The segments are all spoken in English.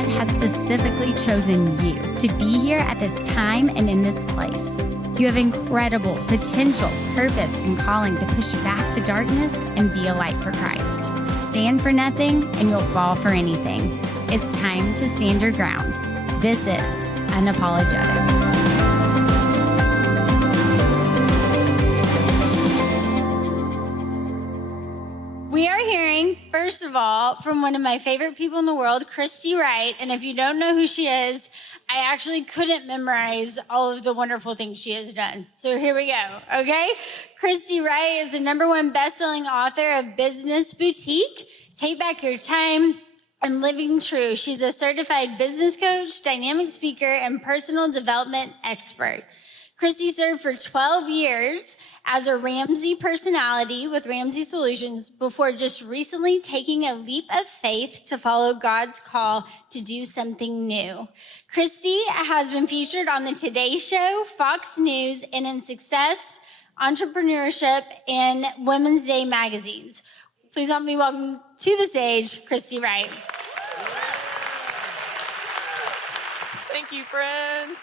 God has specifically chosen you to be here at this time and in this place. You have incredible potential, purpose, and calling to push back the darkness and be a light for Christ. Stand for nothing and you'll fall for anything. It's time to stand your ground. This is Unapologetic. We are hearing, first of all, from one of my favorite people in the world, Christy Wright. And if you don't know who she is, I actually couldn't memorize all of the wonderful things she has done. So here we go, okay? Christy Wright is the #1 best-selling author of Business Boutique, Take Back Your Time, and Living True. She's a certified business coach, dynamic speaker, and personal development expert. Christy served for 12 years as a Ramsey personality with Ramsey Solutions before just recently taking a leap of faith to follow God's call to do something new. Christy has been featured on the Today Show, Fox News, and in Success, Entrepreneurship, and Women's Day magazines. Please help me welcome to the stage, Christy Wright. Thank you, friend.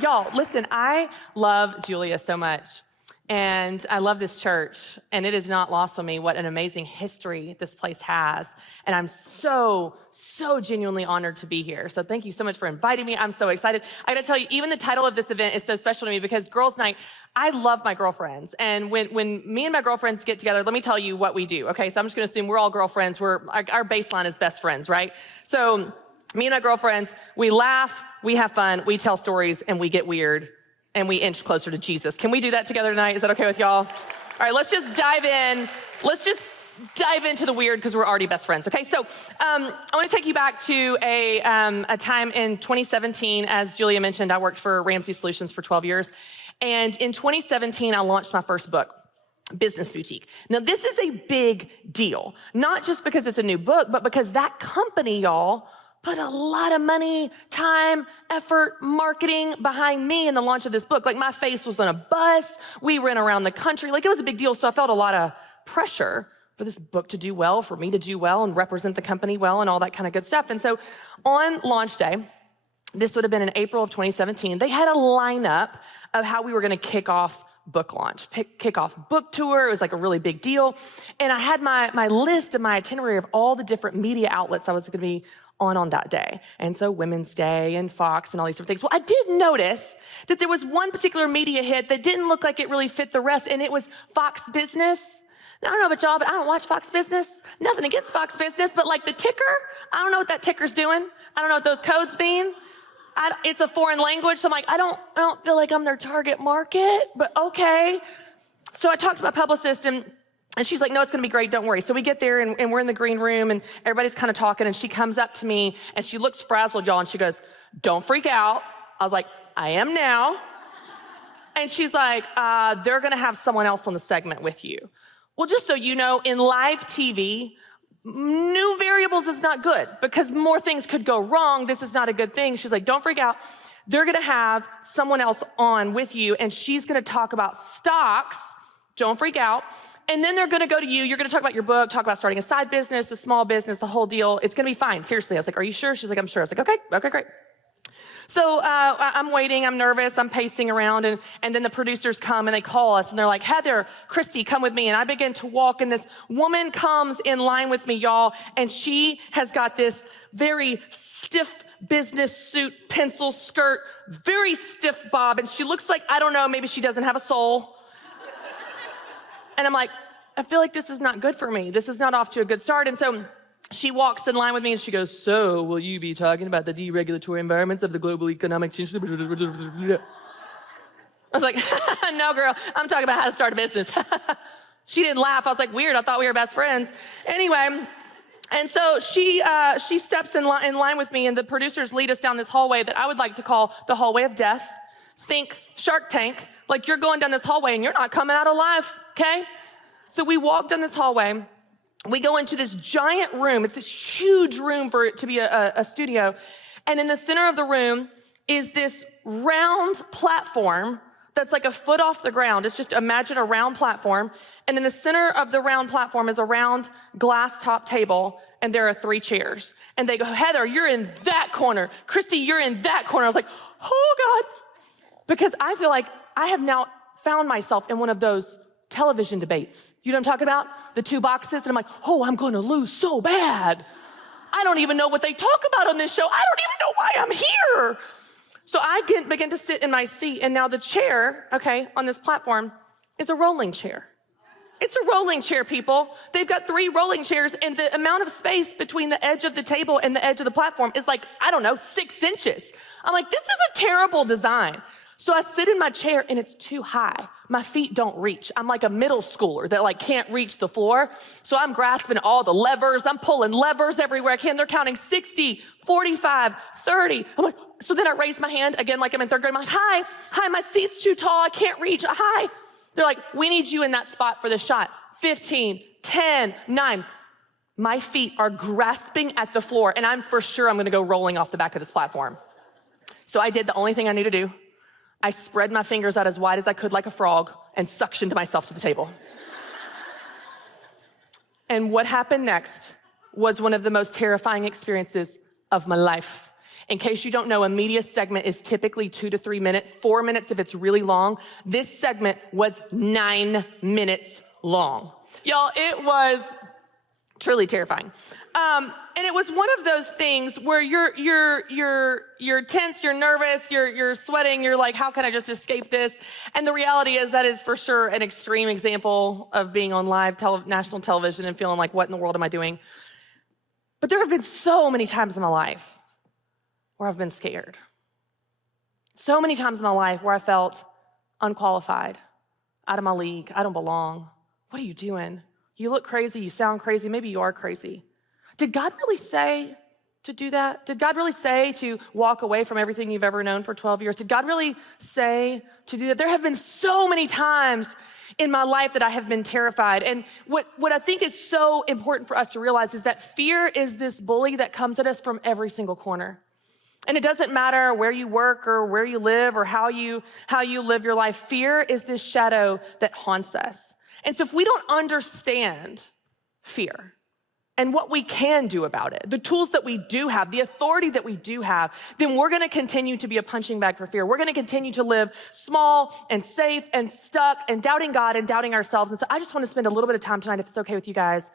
Y'all, listen, I love Julia so much, and I love this church, and it is not lost on me what an amazing history this place has, and I'm so genuinely honored to be here. So thank you so much for inviting me. I'm so excited. I gotta tell you, even the title of this event is so special to me because Girls' Night, I love my girlfriends, and when me and my girlfriends get together, let me tell you what we do, okay? So I'm just gonna assume we're all girlfriends. Our baseline is best friends, right? So me and my girlfriends, we laugh, we have fun, we tell stories, and we get weird, and we inch closer to Jesus. Can we do that together tonight? Is that okay with y'all? All right, let's just dive in. Let's just dive into the weird because we're already best friends, okay? So I want to take you back to a time in 2017. As Julia mentioned, I worked for Ramsey Solutions for 12 years. And in 2017, I launched my first book, Business Boutique. Now, this is a big deal, not just because it's a new book, but because that company, y'all, put a lot of money, time, effort, marketing behind me in the launch of this book. Like, my face was on a bus. We ran around the country. Like, it was a big deal. So I felt a lot of pressure for this book to do well, for me to do well and represent the company well and all that kind of good stuff. And so on launch day, this would have been in April of 2017, they had a lineup of how we were going to kick off book launch, kick off book tour. It was like a really big deal. And I had my list and my itinerary of all the different media outlets I was going to be on that day. And so Women's Day and Fox and all these different things. Well, I did notice that there was one particular media hit that didn't look like it really fit the rest, and it was Fox Business. Now, I don't know about y'all, but I don't watch Fox Business. Nothing against Fox Business, but like the ticker, I don't know what that ticker's doing. I don't know what those codes mean. It's a foreign language, so I'm like, I don't feel like I'm their target market, but okay. So I talked to my publicist, and she's like, no, it's gonna be great, don't worry. So we get there, and we're in the green room, and everybody's kind of talking, and she comes up to me, and she looks frazzled, y'all, and she goes, don't freak out. I was like, I am now. And she's like, they're gonna have someone else on the segment with you. Well, just so you know, in live TV, new variables is not good because more things could go wrong. This is not a good thing. She's like, don't freak out. They're gonna have someone else on with you, and she's gonna talk about stocks. Don't freak out. And then they're gonna go to you. You're gonna talk about your book, talk about starting a side business, a small business, the whole deal. It's gonna be fine. Seriously. I was like, are you sure? She's like, I'm sure. I was like, okay, great. So I'm waiting, I'm nervous, I'm pacing around, and then the producers come and they call us and they're like, Heather, Christy, come with me. And I begin to walk, and this woman comes in line with me, y'all, and she has got this very stiff business suit, pencil skirt, very stiff bob, and she looks like, I don't know, maybe she doesn't have a soul. And I'm like, I feel like this is not good for me. This is not off to a good start. And so she walks in line with me and she goes, so will you be talking about the deregulatory environments of the global economic change? I was like, no, girl, I'm talking about how to start a business. She didn't laugh. I was like, weird, I thought we were best friends. Anyway, and so she steps in line with me, and the producers lead us down this hallway that I would like to call the hallway of death. Think Shark Tank, like you're going down this hallway and you're not coming out alive, okay? So we walk down this hallway. We go into this giant room. It's this huge room for it to be a studio. And in the center of the room is this round platform that's like a foot off the ground. It's just, imagine a round platform, and in the center of the round platform is a round glass top table, and there are 3 chairs. And they go, Heather, you're in that corner. Christy, you're in that corner. I was like, oh God. Because I feel like I have now found myself in one of those television debates. You know what I'm talking about? The 2 boxes, and I'm like, oh, I'm gonna lose so bad. I don't even know what they talk about on this show. I don't even know why I'm here. So I begin to sit in my seat, and now the chair, okay, on this platform is a rolling chair. It's a rolling chair, people. They've got 3 rolling chairs, and the amount of space between the edge of the table and the edge of the platform is like, I don't know, 6 inches. I'm like, this is a terrible design. So I sit in my chair, and it's too high. My feet don't reach. I'm like a middle schooler that like can't reach the floor. So I'm grasping all the levers. I'm pulling levers everywhere I can. They're counting 60, 45, 30. I'm like, so then I raise my hand again like I'm in 3rd grade. I'm like, hi, my seat's too tall. I can't reach. Hi. They're like, we need you in that spot for the shot. 15, 10, 9. My feet are grasping at the floor, and I'm for sure I'm gonna go rolling off the back of this platform. So I did the only thing I knew to do. I spread my fingers out as wide as I could like a frog and suctioned myself to the table. And what happened next was one of the most terrifying experiences of my life. In case you don't know, a media segment is typically 2 to 3 minutes, 4 minutes if it's really long. This segment was 9 minutes long. Y'all, it was truly terrifying. And it was one of those things where you're tense, you're nervous, you're sweating, you're like, how can I just escape this? And the reality is that is for sure an extreme example of being on live national television and feeling like, what in the world am I doing? But there have been so many times in my life where I've been scared. So many times in my life where I felt unqualified, out of my league, I don't belong. What are you doing? You look crazy, you sound crazy, maybe you are crazy. Did God really say to do that? Did God really say to walk away from everything you've ever known for 12 years? Did God really say to do that? There have been so many times in my life that I have been terrified. And what I think is so important for us to realize is that fear is this bully that comes at us from every single corner. And it doesn't matter where you work or where you live or how you live your life. Fear is this shadow that haunts us. And so if we don't understand fear and what we can do about it, the tools that we do have, the authority that we do have, then we're gonna continue to be a punching bag for fear. We're gonna continue to live small and safe and stuck and doubting God and doubting ourselves. And so I just wanna spend a little bit of time tonight, if it's okay with you guys,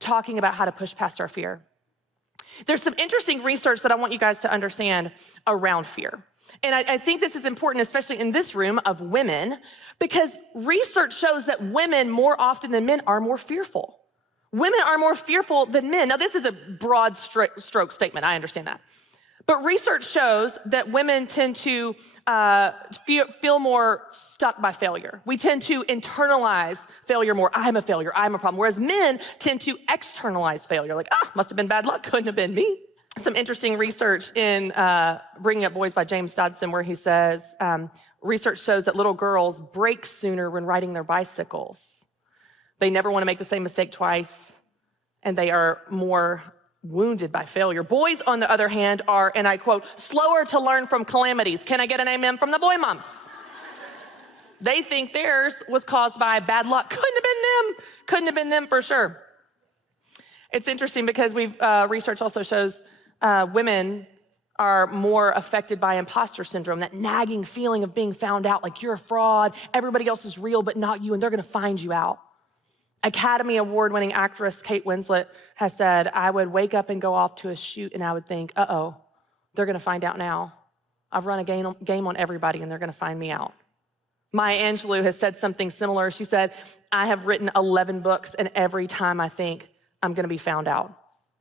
talking about how to push past our fear. There's some interesting research that I want you guys to understand around fear. And I think this is important, especially in this room of women, because research shows that women more often than men are more fearful. Women are more fearful than men. Now, this is a broad stroke statement. I understand that. But research shows that women tend to feel more stuck by failure. We tend to internalize failure more. I'm a failure. I'm a problem. Whereas men tend to externalize failure. Like, must have been bad luck. Couldn't have been me. Some interesting research in Bringing Up Boys by James Dodson, where he says, research shows that little girls break sooner when riding their bicycles. They never want to make the same mistake twice, and they are more wounded by failure. Boys, on the other hand, are, and I quote, slower to learn from calamities. Can I get an amen from the boy moms? They think theirs was caused by bad luck. Couldn't have been them. Couldn't have been them for sure. It's interesting because research also shows women are more affected by imposter syndrome, that nagging feeling of being found out, like you're a fraud, everybody else is real but not you, and they're gonna find you out. Academy Award-winning actress Kate Winslet has said, I would wake up and go off to a shoot and I would think, they're gonna find out now. I've run a game on everybody and they're gonna find me out. Maya Angelou has said something similar. She said, I have written 11 books and every time I think I'm gonna be found out,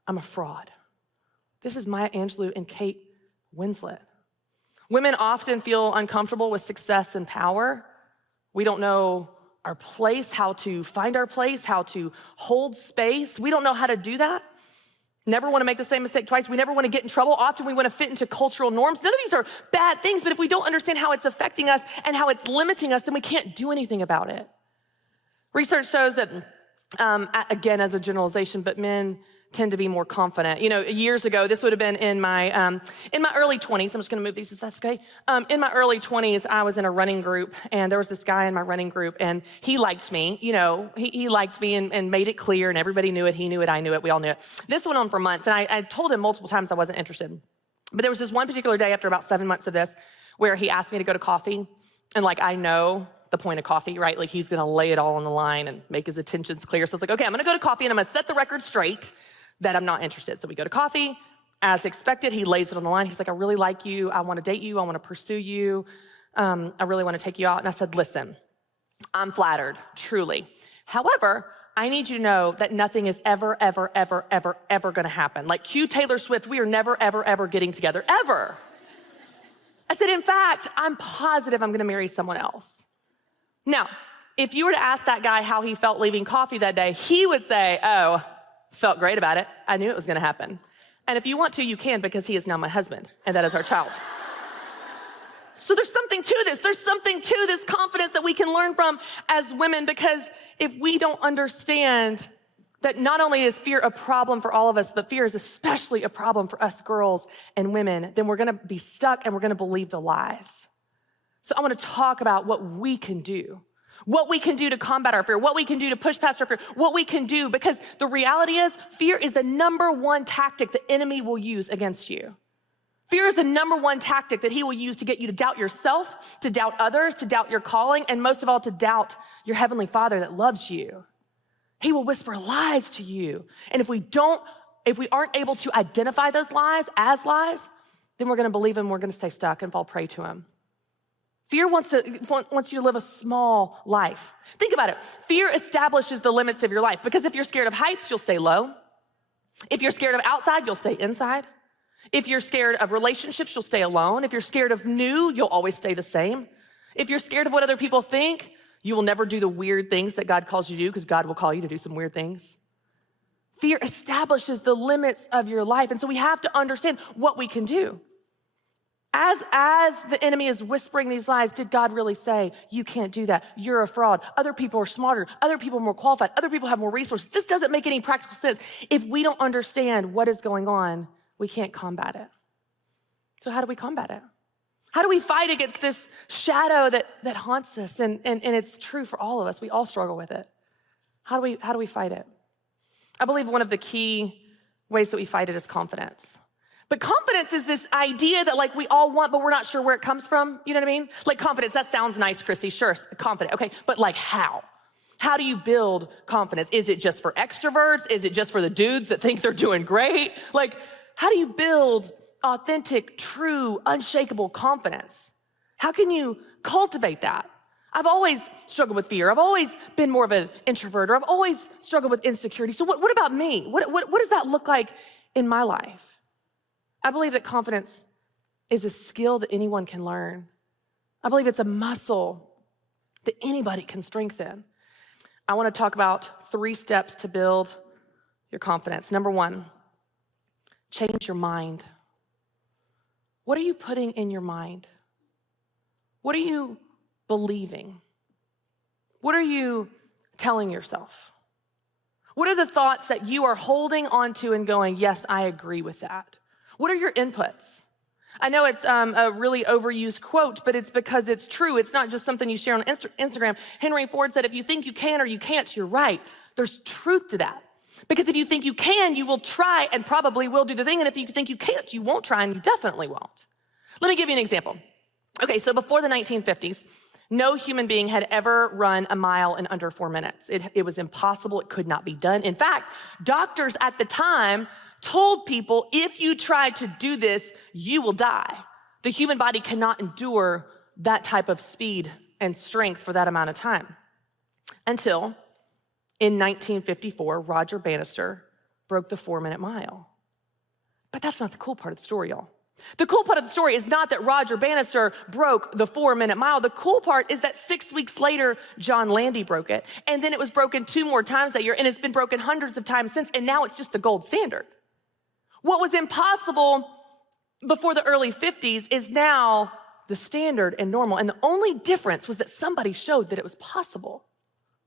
I'm a fraud. This is Maya Angelou and Kate Winslet. Women often feel uncomfortable with success and power. We don't know our place, how to find our place, how to hold space. We don't know how to do that. Never want to make the same mistake twice. We never want to get in trouble. Often we want to fit into cultural norms. None of these are bad things, but if we don't understand how it's affecting us and how it's limiting us, then we can't do anything about it. Research shows that, again, as a generalization, but men tend to be more confident. You know, years ago, this would have been in my early 20s. I'm just gonna move these, if that's okay. In my early 20s, I was in a running group, and there was this guy in my running group, and he liked me. You know, he liked me and made it clear, and everybody knew it. He knew it, I knew it, we all knew it. This went on for months, and I told him multiple times I wasn't interested. But there was this one particular day after about 7 months of this where he asked me to go to coffee, and like, I know the point of coffee, right? Like, he's gonna lay it all on the line and make his intentions clear. So it's like, okay, I'm gonna go to coffee, and I'm gonna set the record straight that I'm not interested. So we go to coffee. As expected, he lays it on the line. He's like, I really like you. I want to date you. I want to pursue you. I really want to take you out. And I said, listen, I'm flattered, truly. However, I need you to know that nothing is ever, ever, ever, ever, ever going to happen. Like cue Taylor Swift, we are never, ever, ever getting together, ever. I said, in fact, I'm positive I'm going to marry someone else. Now, if you were to ask that guy how he felt leaving coffee that day, he would say, oh, felt great about it. I knew it was gonna happen. And if you want to, you can, because he is now my husband, and that is our child. So there's something to this. There's something to this confidence that we can learn from as women, because if we don't understand that not only is fear a problem for all of us, but fear is especially a problem for us girls and women, then we're gonna be stuck and we're gonna believe the lies. So I wanna talk about what we can do. What we can do to combat our fear, what we can do to push past our fear, what we can do, because the reality is fear is the number one tactic the enemy will use against you. Fear is the number one tactic that he will use to get you to doubt yourself, to doubt others, to doubt your calling, and most of all, to doubt your heavenly Father that loves you. He will whisper lies to you. And if we aren't able to identify those lies as lies, then we're gonna believe them, we're gonna stay stuck and fall prey to him. Fear wants you to live a small life. Think about it. Fear establishes the limits of your life, because if you're scared of heights, you'll stay low. If you're scared of outside, you'll stay inside. If you're scared of relationships, you'll stay alone. If you're scared of new, you'll always stay the same. If you're scared of what other people think, you will never do the weird things that God calls you to do, because God will call you to do some weird things. Fear establishes the limits of your life, and so we have to understand what we can do. As the enemy is whispering these lies, did God really say, you can't do that, you're a fraud, other people are smarter, other people are more qualified, other people have more resources? This doesn't make any practical sense. If we don't understand what is going on, we can't combat it. So how do we combat it? How do we fight against this shadow that haunts us? And it's true for all of us. We all struggle with it. How do we fight it? I believe one of the key ways that we fight it is confidence. But confidence is this idea that like we all want, but we're not sure where it comes from. You know what I mean? Like confidence, that sounds nice, Christy. Sure, confident. Okay, but like how? How do you build confidence? Is it just for extroverts? Is it just for the dudes that think they're doing great? Like, how do you build authentic, true, unshakable confidence? How can you cultivate that? I've always struggled with fear. I've always been more of an introvert, or I've always struggled with insecurity. So what about me? What does that look like in my life? I believe that confidence is a skill that anyone can learn. I believe it's a muscle that anybody can strengthen. I want to talk about 3 steps to build your confidence. Number 1, change your mind. What are you putting in your mind? What are you believing? What are you telling yourself? What are the thoughts that you are holding onto and going, yes, I agree with that? What are your inputs? I know it's a really overused quote, but it's because it's true. It's not just something you share on Instagram. Henry Ford said, if you think you can or you can't, you're right. There's truth to that. Because if you think you can, you will try and probably will do the thing. And if you think you can't, you won't try and you definitely won't. Let me give you an example. Okay, so before the 1950s, no human being had ever run a mile in under 4 minutes. It was impossible. It could not be done. In fact, doctors at the time told people, if you try to do this, you will die. The human body cannot endure that type of speed and strength for that amount of time. Until in 1954, Roger Bannister broke the 4-minute mile. But that's not the cool part of the story, y'all. The cool part of the story is not that Roger Bannister broke the 4-minute mile. The cool part is that 6 weeks later, John Landy broke it. And then it was broken 2 more times that year, and it's been broken hundreds of times since, and now it's just the gold standard. What was impossible before the early 50s is now the standard and normal. And the only difference was that somebody showed that it was possible.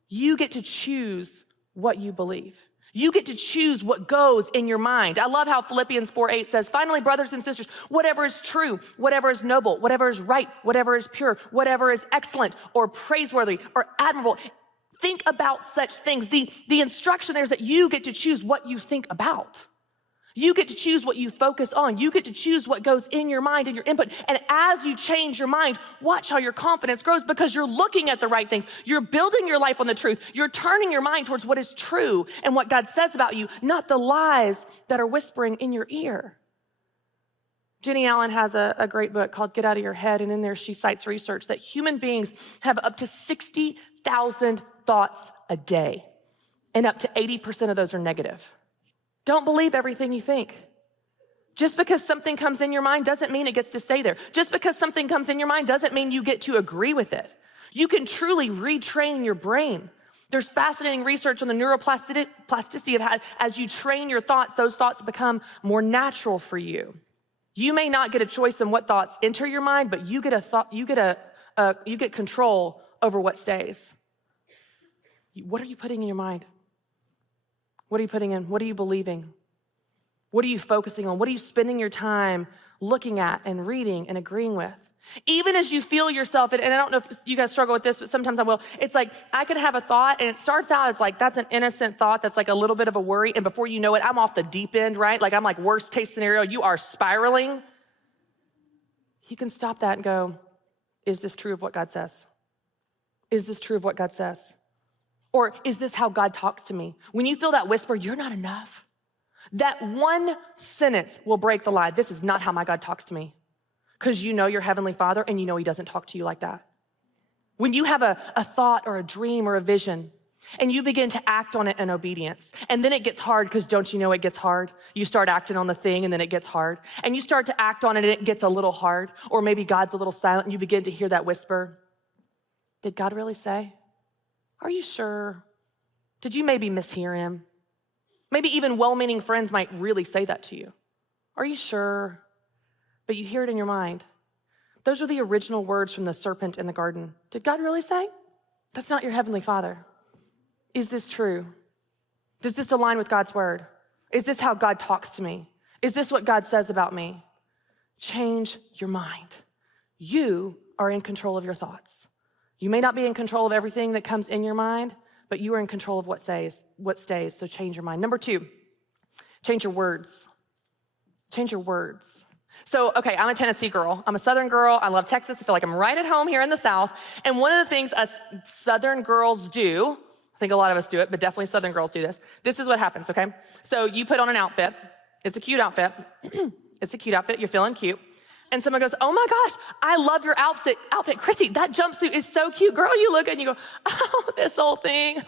You get to choose what you believe. You get to choose what goes in your mind. I love how Philippians 4:8 says, finally, brothers and sisters, whatever is true, whatever is noble, whatever is right, whatever is pure, whatever is excellent or praiseworthy or admirable, think about such things. The instruction there is that you get to choose what you think about. You get to choose what you focus on. You get to choose what goes in your mind and your input. And as you change your mind, watch how your confidence grows because you're looking at the right things. You're building your life on the truth. You're turning your mind towards what is true and what God says about you, not the lies that are whispering in your ear. Jenny Allen has a great book called Get Out of Your Head, and in there she cites research that human beings have up to 60,000 thoughts a day, and up to 80% of those are negative. Don't believe everything you think. Just because something comes in your mind doesn't mean it gets to stay there. Just because something comes in your mind doesn't mean you get to agree with it. You can truly retrain your brain. There's fascinating research on the neuroplasticity of how, as you train your thoughts, those thoughts become more natural for you. You may not get a choice in what thoughts enter your mind, but you get control over what stays. What are you putting in your mind? What are you putting in? What are you believing? What are you focusing on? What are you spending your time looking at and reading and agreeing with? Even as you feel yourself, and I don't know if you guys struggle with this, but sometimes I will. It's like I could have a thought, and it starts out as like, that's an innocent thought. That's like a little bit of a worry. And before you know it, I'm off the deep end, right? Like I'm like worst case scenario. You are spiraling. You can stop that and go, is this true of what God says? Is this true of what God says? Or is this how God talks to me? When you feel that whisper, you're not enough. That one sentence will break the lie. This is not how my God talks to me. Because you know your Heavenly Father and you know He doesn't talk to you like that. When you have a thought or a dream or a vision and you begin to act on it in obedience, and then it gets hard because don't you know it gets hard? You start acting on the thing and then it gets hard. And you start to act on it and it gets a little hard. Or maybe God's a little silent and you begin to hear that whisper. Did God really say? Are you sure? Did you maybe mishear Him? Maybe even well-meaning friends might really say that to you. Are you sure? But you hear it in your mind. Those are the original words from the serpent in the garden. Did God really say? That's not your Heavenly Father. Is this true? Does this align with God's word? Is this how God talks to me? Is this what God says about me? Change your mind. You are in control of your thoughts. You may not be in control of everything that comes in your mind, but you are in control of what stays, so change your mind. Number 2, change your words. Change your words. So, okay, I'm a Tennessee girl. I'm a Southern girl. I love Texas. I feel like I'm right at home here in the South. And one of the things us Southern girls do, I think a lot of us do it, but definitely Southern girls do this. This is what happens, okay? So you put on an outfit. It's a cute outfit. It's a cute outfit. You're feeling cute. And someone goes, oh my gosh, I love your outfit. Christy, that jumpsuit is so cute. Girl, you look and you go, oh, this whole thing,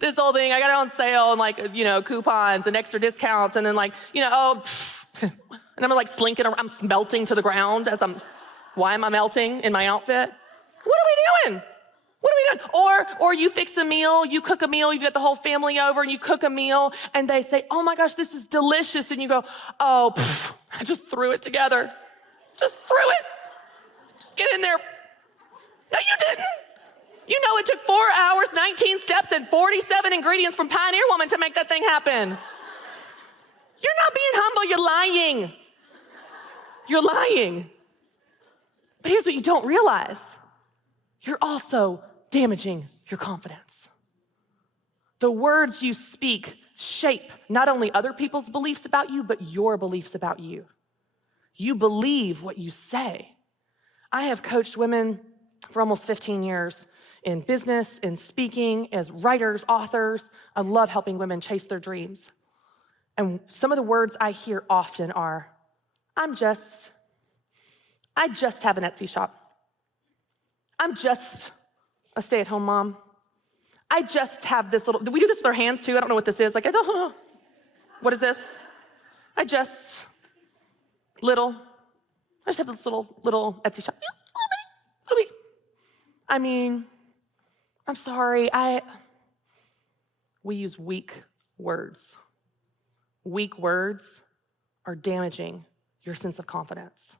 this whole thing. I got it on sale and like, coupons and extra discounts. And then like, and I'm like slinking around, I'm melting to the ground why am I melting in my outfit? What are we doing? What are we doing? Or you fix a meal, you cook a meal, you get the whole family over and you cook a meal and they say, oh my gosh, this is delicious. And you go, oh, I just threw it together. Just threw it. Just get in there. No, you didn't. You know it took 4 hours, 19 steps, and 47 ingredients from Pioneer Woman to make that thing happen. You're not being humble, you're lying. You're lying. But here's what you don't realize. You're also damaging your confidence. The words you speak shape not only other people's beliefs about you, but your beliefs about you. You believe what you say. I have coached women for almost 15 years in business, in speaking, as writers, authors. I love helping women chase their dreams. And some of the words I hear often are, I just have an Etsy shop. I'm just a stay-at-home mom. I just have this little, do we do this with our hands too? I don't know what this is. Like, I don't know. What is this? I just have this little Etsy shop. Little bit. I mean, I'm sorry. We use weak words. Weak words are damaging your sense of confidence.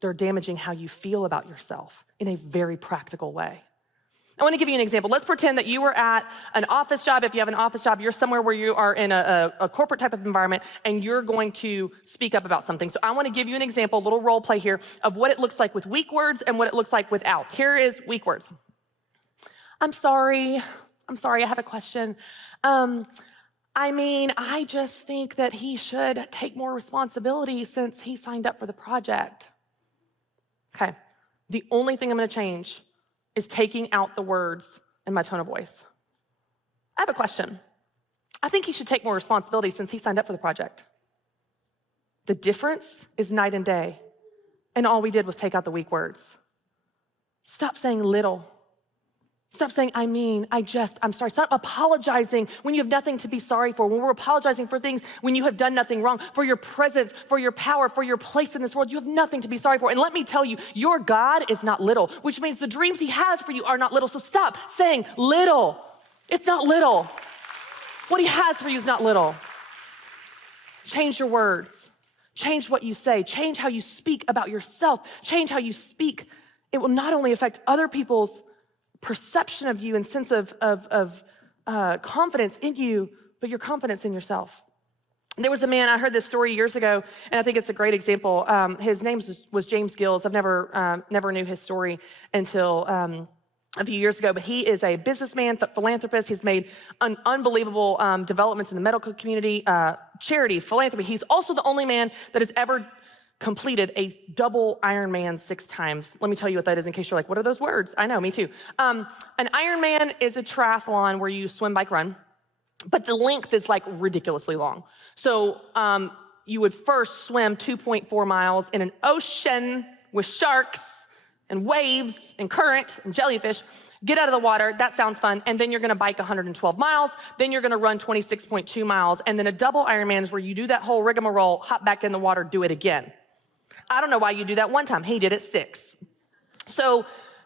They're damaging how you feel about yourself in a very practical way. I want to give you an example. Let's pretend that you were at an office job. If you have an office job, you're somewhere where you are in a corporate type of environment, and you're going to speak up about something. So I want to give you an example, a little role play here, of what it looks like with weak words and what it looks like without. Here is weak words. I'm sorry, I have a question. I just think that he should take more responsibility since he signed up for the project. Okay, the only thing I'm gonna change is taking out the words in my tone of voice. I have a question. I think he should take more responsibility since he signed up for the project. The difference is night and day, and all we did was take out the weak words. Stop saying little. Stop saying, I'm sorry. Stop apologizing when you have nothing to be sorry for. When we're apologizing for things when you have done nothing wrong, for your presence, for your power, for your place in this world, you have nothing to be sorry for. And let me tell you, your God is not little, which means the dreams he has for you are not little. So stop saying little. It's not little. What he has for you is not little. Change your words. Change what you say. Change how you speak about yourself. Change how you speak. It will not only affect other people's perception of you and sense of confidence in you, but your confidence in yourself. There was a man, I heard this story years ago, and I think it's a great example. His name was James Gills. I've never knew his story until a few years ago, but he is a businessman, philanthropist. He's made unbelievable developments in the medical community, charity, philanthropy. He's also the only man that has ever completed a double Ironman 6 times. Let me tell you what that is in case you're like, what are those words? I know, me too. An Ironman is a triathlon where you swim, bike, run, but the length is like ridiculously long. So you would first swim 2.4 miles in an ocean with sharks and waves and current and jellyfish. Get out of the water, that sounds fun, and then you're gonna bike 112 miles, then you're gonna run 26.2 miles, and then a double Ironman is where you do that whole rigmarole, hop back in the water, do it again. I don't know why you do that one time. He did it 6. So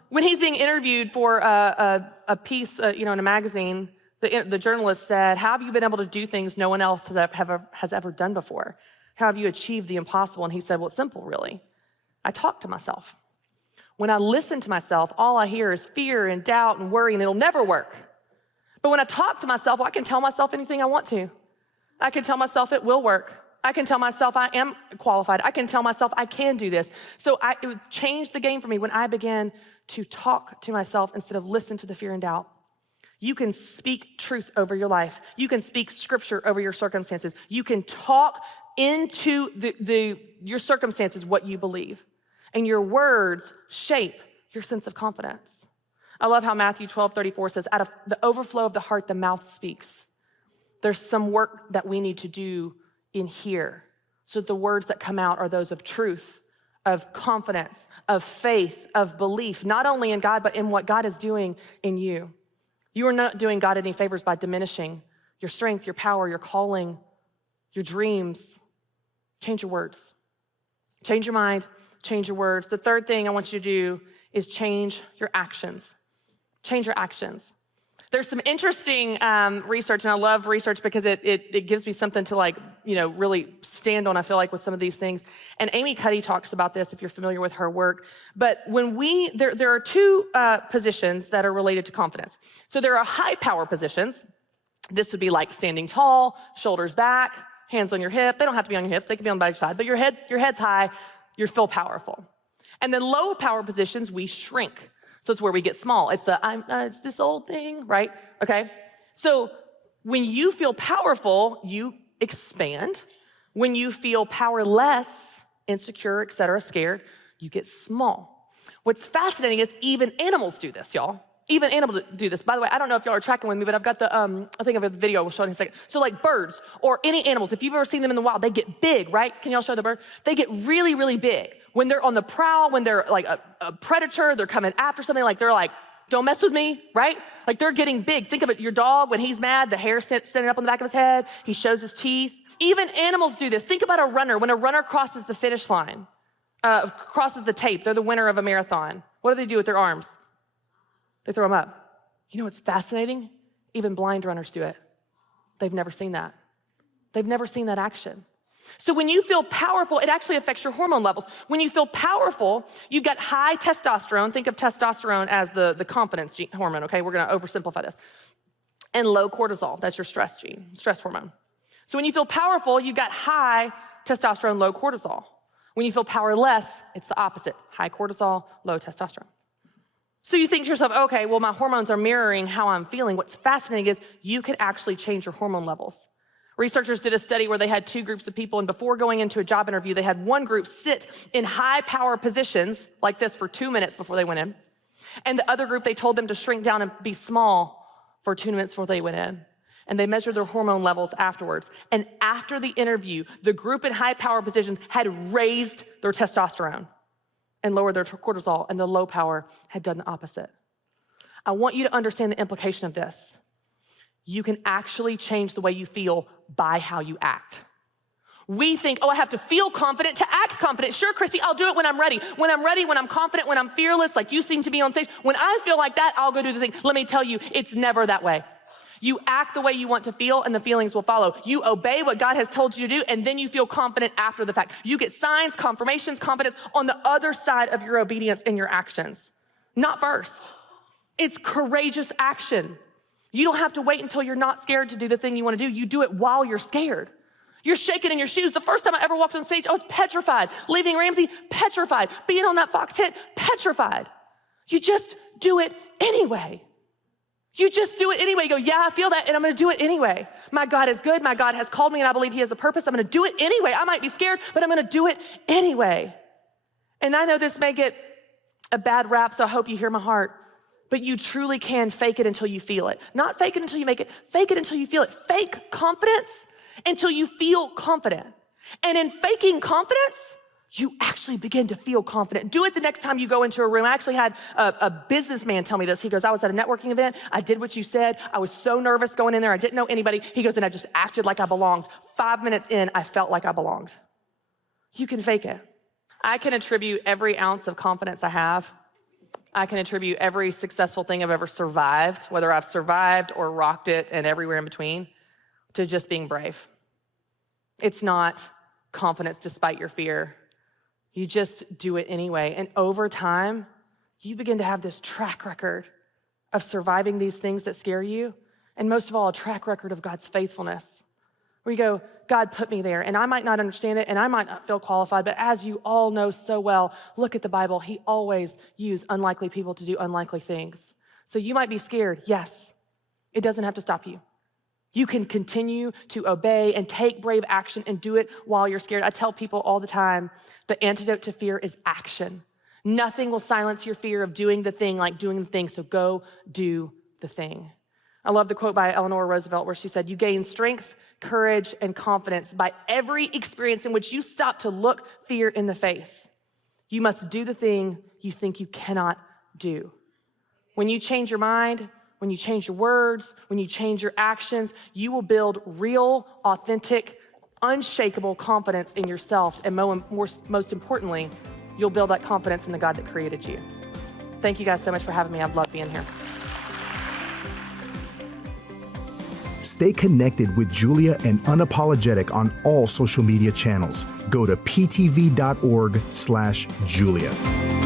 when he's being interviewed for a piece, in a magazine, the journalist said, "How have you been able to do things no one else has ever done before? How have you achieved the impossible?" And he said, "Well, it's simple, really. I talk to myself. When I listen to myself, all I hear is fear and doubt and worry, and it'll never work. But when I talk to myself, I can tell myself anything I want to. I can tell myself it will work. I can tell myself I am qualified. I can tell myself I can do this." So it changed the game for me when I began to talk to myself instead of listen to the fear and doubt. You can speak truth over your life. You can speak scripture over your circumstances. You can talk into your circumstances what you believe. And your words shape your sense of confidence. I love how Matthew 12:34 says, out of the overflow of the heart, the mouth speaks. There's some work that we need to do in here so that the words that come out are those of truth, of confidence, of faith, of belief, not only in God, but in what God is doing in you. You are not doing God any favors by diminishing your strength, your power, your calling, your dreams. Change your words. Change your mind, change your words. The third thing I want you to do is change your actions. Change your actions. There's some interesting research, and I love research because it gives me something to really stand on, I feel like, with some of these things. And Amy Cuddy talks about this, if you're familiar with her work. But when there are 2 positions that are related to confidence. So there are high power positions. This would be like standing tall, shoulders back, hands on your hip. They don't have to be on your hips, they can be on by your side, but your head's high, you feel powerful. And then low power positions, we shrink. So it's where we get small. It's it's this old thing, right? Okay. So when you feel powerful, you expand. When you feel powerless, insecure, et cetera, scared, you get small. What's fascinating is even animals do this, y'all. Even animals do this. By the way, I don't know if y'all are tracking with me, but I've got I think of a video we'll show in a second. So like birds or any animals, if you've ever seen them in the wild, they get big, right? Can y'all show the bird? They get really, really big. When they're on the prowl, when they're like a predator, they're coming after something, they're like, don't mess with me, right? Like they're getting big. Think of it, your dog, when he's mad, the hair's standing up on the back of his head, he shows his teeth. Even animals do this. Think about a runner. When a runner crosses the finish line, crosses the tape, they're the winner of a marathon. What do they do with their arms? They throw them up. You know what's fascinating? Even blind runners do it. They've never seen that. They've never seen that action. So when you feel powerful, it actually affects your hormone levels. When you feel powerful, you've got high testosterone. Think of testosterone as the confidence hormone, okay? We're gonna oversimplify this. And low cortisol, that's your stress gene, stress hormone. So when you feel powerful, you've got high testosterone, low cortisol. When you feel powerless, it's the opposite, high cortisol, low testosterone. So you think to yourself, okay, well, my hormones are mirroring how I'm feeling. What's fascinating is you can actually change your hormone levels. Researchers did a study where they had two groups of people, and before going into a job interview, they had one group sit in high power positions like this for 2 minutes before they went in. And the other group, they told them to shrink down and be small for 2 minutes before they went in. And they measured their hormone levels afterwards. And after the interview, the group in high power positions had raised their testosterone and lowered their cortisol, and the low power had done the opposite. I want you to understand the implication of this. You can actually change the way you feel by how you act. We think, oh, I have to feel confident to act confident. Sure, Christy, I'll do it when I'm ready. When I'm ready, when I'm confident, when I'm fearless, like you seem to be on stage. When I feel like that, I'll go do the thing. Let me tell you, it's never that way. You act the way you want to feel, and the feelings will follow. You obey what God has told you to do, and then you feel confident after the fact. You get signs, confirmations, confidence on the other side of your obedience and your actions. Not first. It's courageous action. You don't have to wait until you're not scared to do the thing you want to do. You do it while you're scared. You're shaking in your shoes. The first time I ever walked on stage, I was petrified. Leaving Ramsey, petrified. Being on that Fox hit, petrified. You just do it anyway. You just do it anyway. You go, yeah, I feel that, and I'm gonna do it anyway. My God is good. My God has called me, and I believe he has a purpose. I'm gonna do it anyway. I might be scared, but I'm gonna do it anyway. And I know this may get a bad rap, so I hope you hear my heart, but you truly can fake it until you feel it. Not fake it until you make it, fake it until you feel it. Fake confidence until you feel confident. And in faking confidence, you actually begin to feel confident. Do it the next time you go into a room. I actually had a businessman tell me this. He goes, I was at a networking event. I did what you said. I was so nervous going in there. I didn't know anybody. He goes, and I just acted like I belonged. 5 minutes in, I felt like I belonged. You can fake it. I can attribute every ounce of confidence I have. I can attribute every successful thing I've ever survived, whether I've survived or rocked it and everywhere in between, to just being brave. It's not confidence despite your fear. You just do it anyway. And over time, you begin to have this track record of surviving these things that scare you. And most of all, a track record of God's faithfulness. Where you go, God put me there, and I might not understand it, and I might not feel qualified, but as you all know so well, look at the Bible. He always used unlikely people to do unlikely things. So you might be scared, yes. It doesn't have to stop you. You can continue to obey and take brave action and do it while you're scared. I tell people all the time, the antidote to fear is action. Nothing will silence your fear of doing the thing like doing the thing, so go do the thing. I love the quote by Eleanor Roosevelt where she said, you gain strength, courage, and confidence by every experience in which you stop to look fear in the face. You must do the thing you think you cannot do. When you change your mind, when you change your words, when you change your actions, you will build real, authentic, unshakable confidence in yourself. And most importantly, you'll build that confidence in the God that created you. Thank you guys so much for having me. I've loved being here. Stay connected with Julia and Unapologetic on all social media channels. Go to ptv.org/Julia.